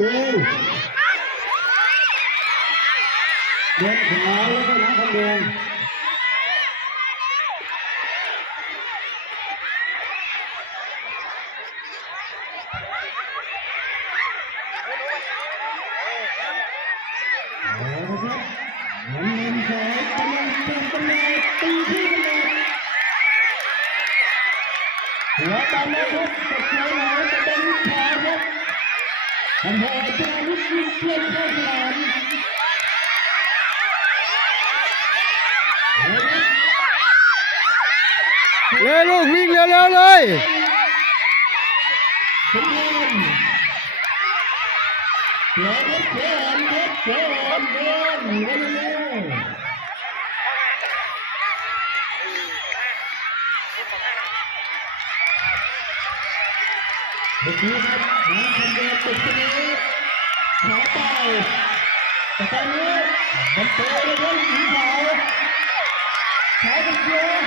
ตีเดินขวาแล้วก็น้ำคนเดินหัวตามแล้วครับตะเกียบหน่อยจะเป็นลูกชายครับทำให้อาจารย์ลุกขึ้นเพื่อนเข้าสนามเลยลูกวิ่งเร็วๆเลย สมบูรณ์เดี๋ยวครับเดินเร็วเมื่อกี้ครับน้ำคนเดินติดตรงนี้ขาเต่าแต่ตอนนี้มันเตะเลยครับสีขาวขาวเป็นเยอะ